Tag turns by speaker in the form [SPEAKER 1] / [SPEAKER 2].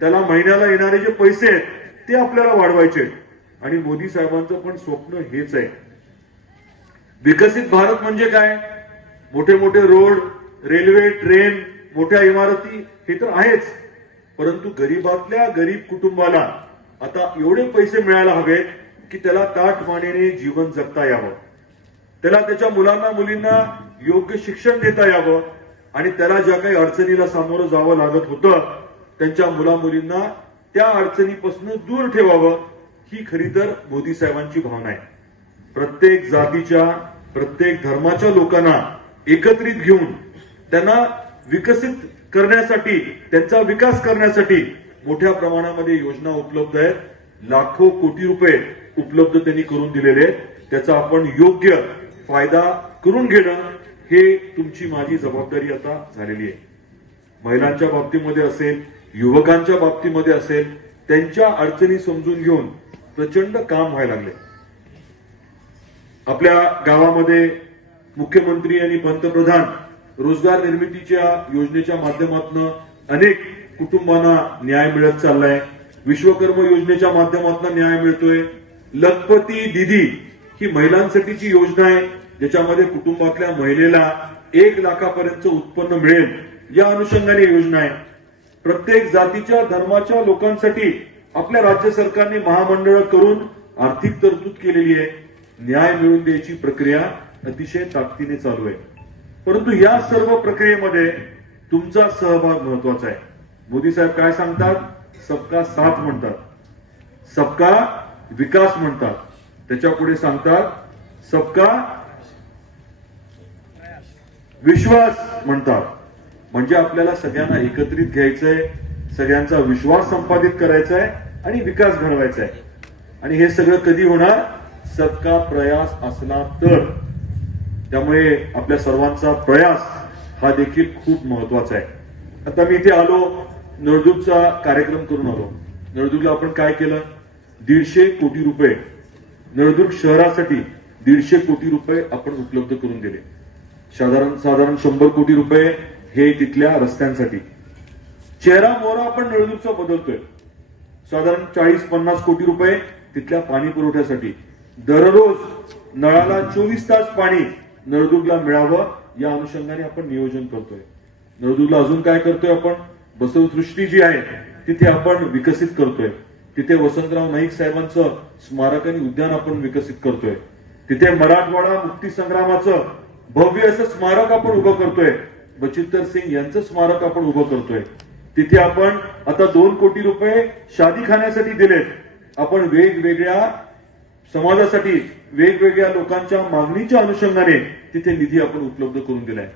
[SPEAKER 1] त्याला महिन्याला येणारे जे पैसे आहेत ते आपल्याला वाढवायचे आणि मोदी साहेबांचं पण स्वप्न हेच आहे. विकसित भारत म्हणजे काय? मोठे मोठे रोड रेल्वे ट्रेन मोठ्या इमारती हे तर आहेच. परंतु गरीबातल्या गरीब कुटुंबाला आता एवढे पैसे मिळायला हवेत की त्याला ताटमानेने जीवन जगता यावं. त्याला त्याच्या मुलांना मुलींना योग्य शिक्षण देता यावं. आणि त्याला ज्या काही अडचणीला सामोरं जावं लागत होतं त्यांच्या मुलामुलींना त्या अडचणीपासून दूर ठेवावं ही खरी तर मोदी साहेबांची भावना आहे. प्रत्येक जातीच्या प्रत्येक धर्माच्या लोकांना एकत्रित घेऊन त्यांना विकसित करण्यासाठी त्यांचा विकास करण्यासाठी मोठ्या प्रमाणामध्ये योजना उपलब्ध आहेत. लाखो कोटी रुपये उपलब्ध त्यांनी करून दिलेले आहेत. त्याचा आपण योग्य फायदा करून घेणं हे तुमची माझी जबाबदारी आता झालेली आहे. महिलांच्या बाबतीमध्ये असेल युवकांच्या बाबतीमध्ये असेल त्यांच्या अडचणी समजून घेऊन प्रचंड काम व्हायला लागले. आपल्या गावामध्ये मुख्यमंत्री आणि पंतप्रधान रोजगार निर्मितीच्या योजनेच्या माध्यमातून अनेक कुटुंबांना न्याय मिळत चाललाय. विश्वकर्म योजनेच्या माध्यमातून न्याय मिळतोय. लखपती दिदी ही महिलांसाठीची योजना आहे ज्याच्यामध्ये कुटुंबातल्या महिलेला एक लाखापर्यंत उत्पन्न मिळेल. या अनुषंगाने योजना आहे. प्रत्येक जातीच्या धर्माच्या लोकांसाठी आपल्या राज्य सरकारने महामंडळ करून आर्थिक तरतूद केलेली आहे. न्याय मिळवून द्यायची प्रक्रिया अतिशय ताकदीने चालू आहे. परंतु या सर्व प्रक्रियेमध्ये तुमचा सहभाग महत्त्वाचा आहे. मोदी साहेब काय सांगतात? सबका साथ म्हणतात. सबका विकास म्हणतात. त्याच्या पुढे सांगतात सबका विश्वास म्हणतात. म्हणजे आपल्याला सगळ्यांना एकत्रित घ्यायचंय सगळ्यांचा विश्वास संपादित करायचा आहे आणि विकास घडवायचा आहे आणि हे सगळं कधी होणार? सबका प्रयास असला तर. त्यामुळे आपल्या सर्वांचा प्रयास हा देखील खूप महत्त्वाचा आहे आता मी इथे आलो नळदुर्गचा कार्यक्रम करून आलो. नळदुर्गला आपण काय केलं? दीडशे कोटी रुपये. नळदुर्ग शहरासाठी दीडशे कोटी रुपये आपण उपलब्ध करून दिले. साधारण साधारण शंभर कोटी रुपये हे तिथल्या रस्त्यांसाठी. चेहरा मोहरा आपण नळदुर्गचा बदलतोय. साधारण चाळीस पन्नास कोटी रुपये तिथल्या पाणी पुरवठ्यासाठी. दररोज नळाला चोवीस तास पाणी नळदुर्गला मिळावं या अनुषंगाने आपण नियोजन करतोय. नळदुर्गला अजून काय करतोय आपण? बसवसृष्टी जी आहे तिथे आपण विकसित करतोय. तिथे वसंतराव नाईक साहेबांचं स्मारक आणि उद्यान आपण विकसित करतोय. तिथे मराठवाडा मुक्ती संग्रामाचं भव्य असं स्मारक आपण उभं करतोय. बचिंदर सिंग यांचं स्मारक आपण उभं करतोय. तिथे आपण आता दोन कोटी रुपये शादी खाण्यासाठी दिलेत. आपण वेगवेगळ्या समाजासाठी वेगवेगळ्या लोकांच्या मागणीच्या अनुषंगाने तिथे निधी आपण उपलब्ध करून दिलाय.